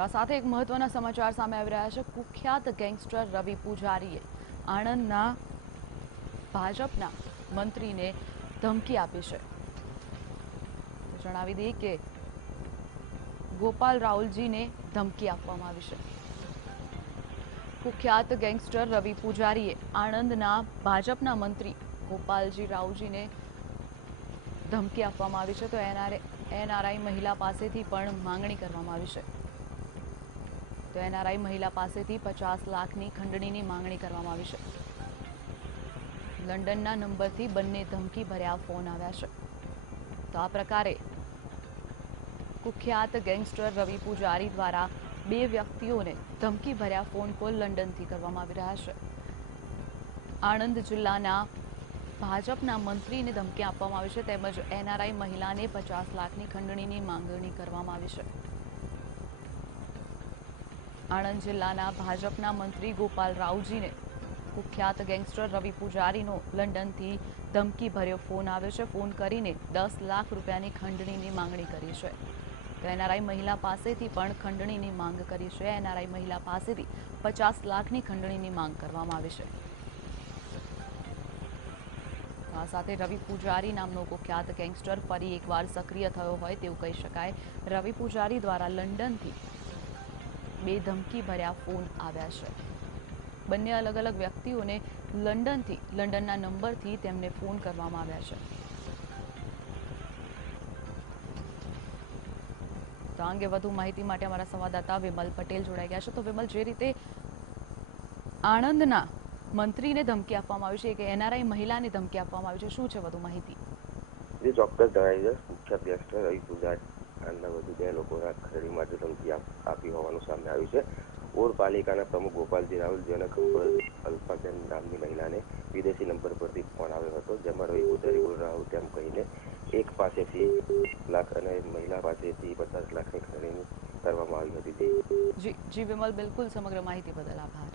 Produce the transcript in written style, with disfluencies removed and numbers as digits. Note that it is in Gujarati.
આ સાથે એક મહત્વના સમાચાર સામે આવી રહ્યા છે। કુખ્યાત ગેંગસ્ટર રવિ પૂજારીએ આણંદના ભાજપના મંત્રીને ધમકી આપી છે। જણાવી દઈએ કે ગોપાલ રાहुलજીને ધમકી આપવામાં આવી છે। કુખ્યાત ગેંગસ્ટર રવિ પૂજારીએ આણંદના ભાજપના મંત્રી ગોપાલજી રાहुलજીને ધમકી આપવામાં આવી છે। તો એનઆરઆઈ મહિલા પાસેથી પણ માંગણી કરવામાં આવી છે। તો એનઆરઆઈ મહિલા પાસેથી 50 લાખની ખંડણીની માંગણી કરવામાં આવી છે। લંડનના નંબરથી બંને ધમકી ભર્યા ફોન આવ્યા છે। તો આ પ્રકારે કુખ્યાત ગેંગસ્ટર રવિ પૂજારી દ્વારા બે વ્યક્તિઓને ધમકી ભર્યા ફોન કોલ લંડનથી કરવામાં આવી રહ્યા છે। આણંદ જિલ્લાના ભાજપના મંત્રીને ધમકી આપવામાં આવી છે તેમજ એનઆરઆઈ મહિલાને 50 લાખની ખંડણીની માંગણી કરવામાં આવી છે। આણંદ જિલ્લાના ભાજપના મંત્રી ગોપાલ રાहुलજીને કુખ્યાત ગેંગસ્ટર રવિ પૂજારીનો લંડનથી ધમકી ભર્યો ફોન આવ્યો છે। ફોન કરીને 10 લાખ રૂપિયાની ખંડણીની માંગણી કરી છે। તો એનઆરઆઈ મહિલા પાસેથી પણ ખંડણીની માંગ કરી છે। એનઆરઆઈ મહિલા પાસેથી 50 લાખની ખંડણીની માંગ કરવામાં આવી છે। આ સાથે રવિ પૂજારી નામનો કુખ્યાત ગેંગસ્ટર ફરી એકવાર સક્રિય થયો હોય તેવું કહી શકાય। રવિ પૂજારી દ્વારા લંડનથી બે ધમકી ભર્યા ફોન આવ્યા છે। બંને અલગ અલગ વ્યક્તિઓને લંડનના નંબરથી તેમને ફોન કરવામાં આવ્યા છે। તો આ અંગે વધુ માહિતી માટે અમારા સંવાદદાતા વિમલ પટેલ જોડાઈ ગયા છે। તો વિમલ, જે રીતે આણંદના મંત્રીને ધમકી આપવામાં આવી છે કે એનઆરઆઈ મહિલાને ધમકી આપવામાં આવી છે, શું છે વધુ માહિતી? જે ચોક્કસ જણાવી છે, કુખ્યાત ગેંગસ્ટર રવિ પૂજારી આના વધુ બે લોકોના ખંડણી માટે ધમકી આપી હોવાનું સામે આવ્યું છે। ઓર પાલિકાના પ્રમુખ ગોપાલજી રાहुल જેને અલ્પાબેન નામની મહિલાને વિદેશી નંબર પરથી ફોન આવ્યો હતો, જેમાં રવિ પૂજારી બોલ રહ્યા તેમ કહીને એક પાસેથી લાખ અને મહિલા પાસેથી 50 લાખની ખંડણી કરવામાં આવી હતી। જી વિમલ, બિલકુલ, સમગ્ર માહિતી બદલ આભાર।